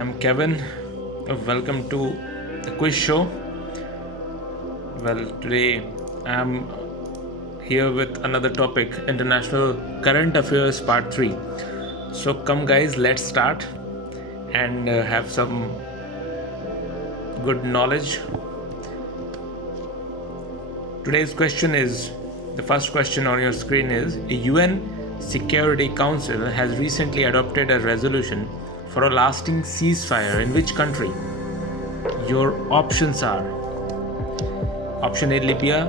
I'm Kevin. Welcome to the quiz show. Well, today I'm here with another topic, International Current Affairs Part 3. So, come, guys, let's start and have some good knowledge. Today's question is the first question on your screen is a UN Security Council has recently adopted a resolution for a lasting ceasefire in which country? Your options are option A Libya,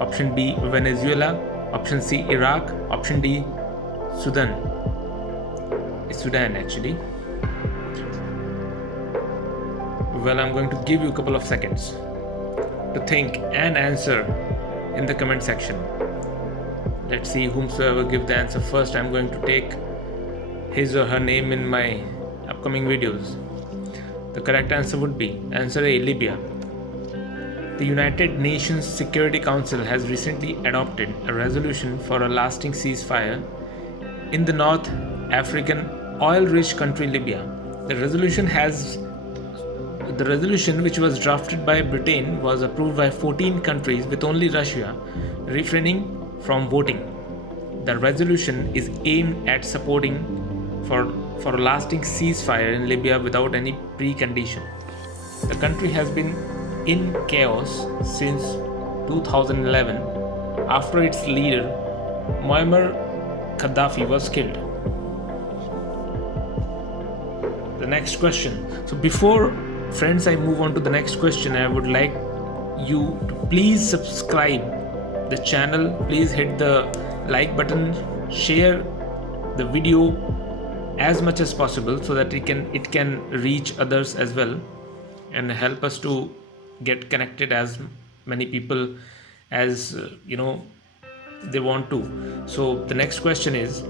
option B Venezuela, option C Iraq, option D Sudan. It's Sudan actually. Well, I'm going to give you a couple of seconds to think and answer in the comment section. Let's see whomsoever give the answer first. I'm going to take his or her name in my upcoming videos. The correct answer would be answer A, Libya. The United Nations Security Council has recently adopted a resolution for a lasting ceasefire in the North African oil-rich country Libya. The resolution, which was drafted by Britain, was approved by 14 countries with only Russia refraining from voting. The resolution is aimed at supporting for a lasting ceasefire in Libya without any precondition. The country has been in chaos since 2011 after its leader Muammar Gaddafi was killed. The next question. So before friends I move on to the next question, I would like you to please subscribe the channel. Please hit the like button, share the video as much as possible so that it can reach others as well and help us to get connected as many people as they want to. So the next question is,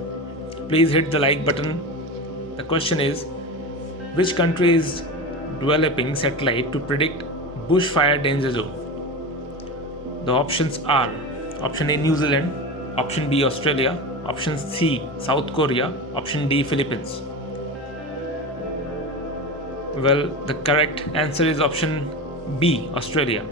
please hit the like button. The question is, which country is developing satellite to predict bushfire danger zone? The options are option A New Zealand, option B Australia, option C South Korea, option D Philippines. Well, the correct answer is option B Australia.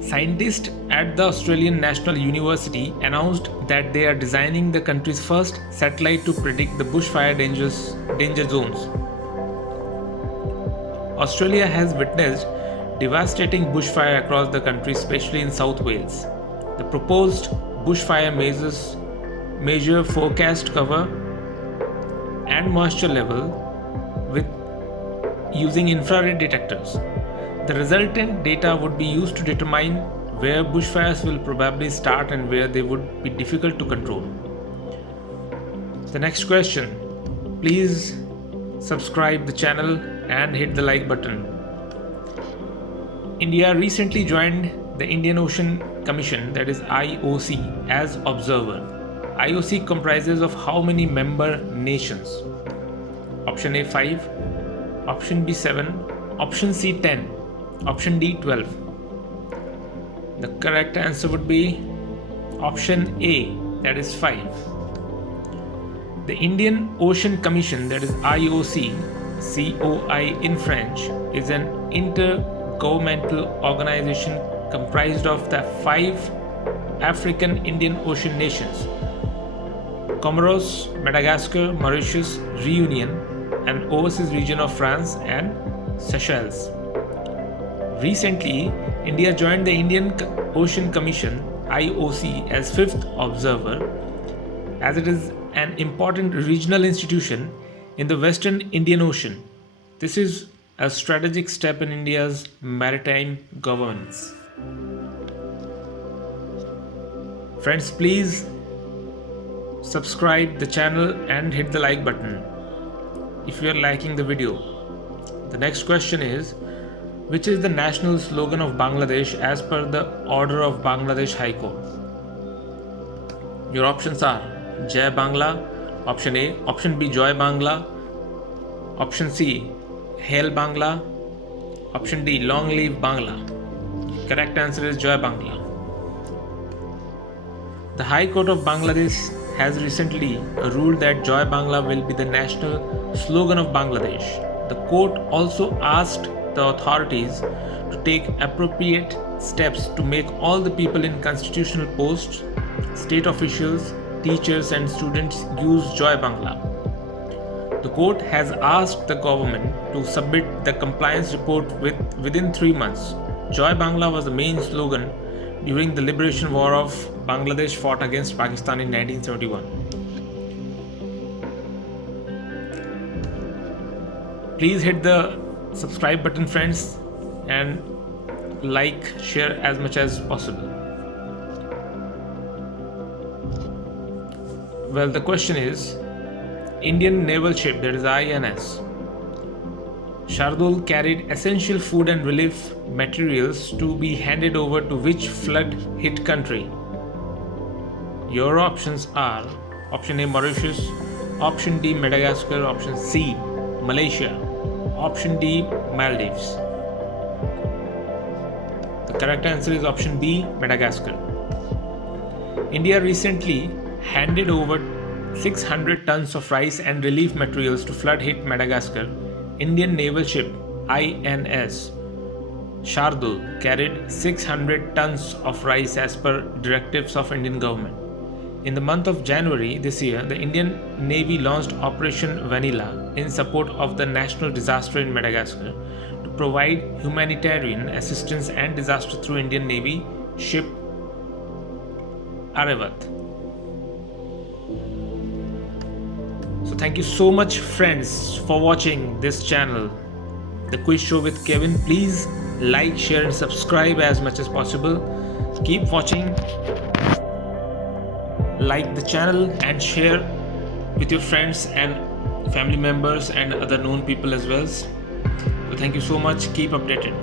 Scientists at the Australian National University announced that they are designing the country's first satellite to predict the bushfire danger zones. Australia has witnessed devastating bushfire across the country, especially in South Wales. The proposed bushfire measure forecast cover and moisture level with using infrared detectors. The resultant data would be used to determine where bushfires will probably start and where they would be difficult to control. The next question. Please subscribe the channel and hit the like button. India recently joined the Indian Ocean Commission, that is IOC, as observer. IOC comprises of how many member nations? Option A 5, option B 7, option C 10, option D 12. The correct answer would be option A, that is 5. The Indian Ocean Commission, that is IOC, COI in French, is an intergovernmental organization comprised of the 5 African Indian Ocean nations: Comoros, Madagascar, Mauritius, Reunion, and overseas region of France and Seychelles. Recently, India joined the Indian Ocean Commission IOC as 5th observer, as it is an important regional institution in the Western Indian Ocean. This is a strategic step in India's maritime governance. Friends, please subscribe the channel and hit the like button if you are liking the video. The next question is, which is the national slogan of Bangladesh as per the order of Bangladesh High Court? Your options are Jai Bangla, option A, option B Joy Bangla, option C Hail Bangla, option D Long Live Bangla. Correct answer is Joy Bangla. The High Court of Bangladesh has recently ruled that Joy Bangla will be the national slogan of Bangladesh. The court also asked the authorities to take appropriate steps to make all the people in constitutional posts, state officials, teachers, and students use Joy Bangla. The court has asked the government to submit the compliance report within 3 months. Joy Bangla was the main slogan during the liberation war of Bangladesh fought against Pakistan in 1971. Please hit the subscribe button, friends, and like, share as much as possible. Well, the question is, Indian naval ship, that is INS Shardul, carried essential food and relief materials to be handed over to which flood hit country? Your options are option A Mauritius, option D Madagascar, option C Malaysia, option D Maldives. The correct answer is option B Madagascar. India recently handed over 600 tons of rice and relief materials to flood hit Madagascar. Indian naval ship INS Shardul carried 600 tons of rice as per directives of Indian government. In the month of January this year, the Indian Navy launched Operation Vanilla in support of the national disaster in Madagascar to provide humanitarian assistance and disaster through Indian Navy ship Aryavat. So thank you so much, friends, for watching this channel, The Quiz Show with Kevin. Please like, share and subscribe as much as possible. Keep watching, like the channel and share with your friends and family members and other known people as well. So thank you so much. Keep updated.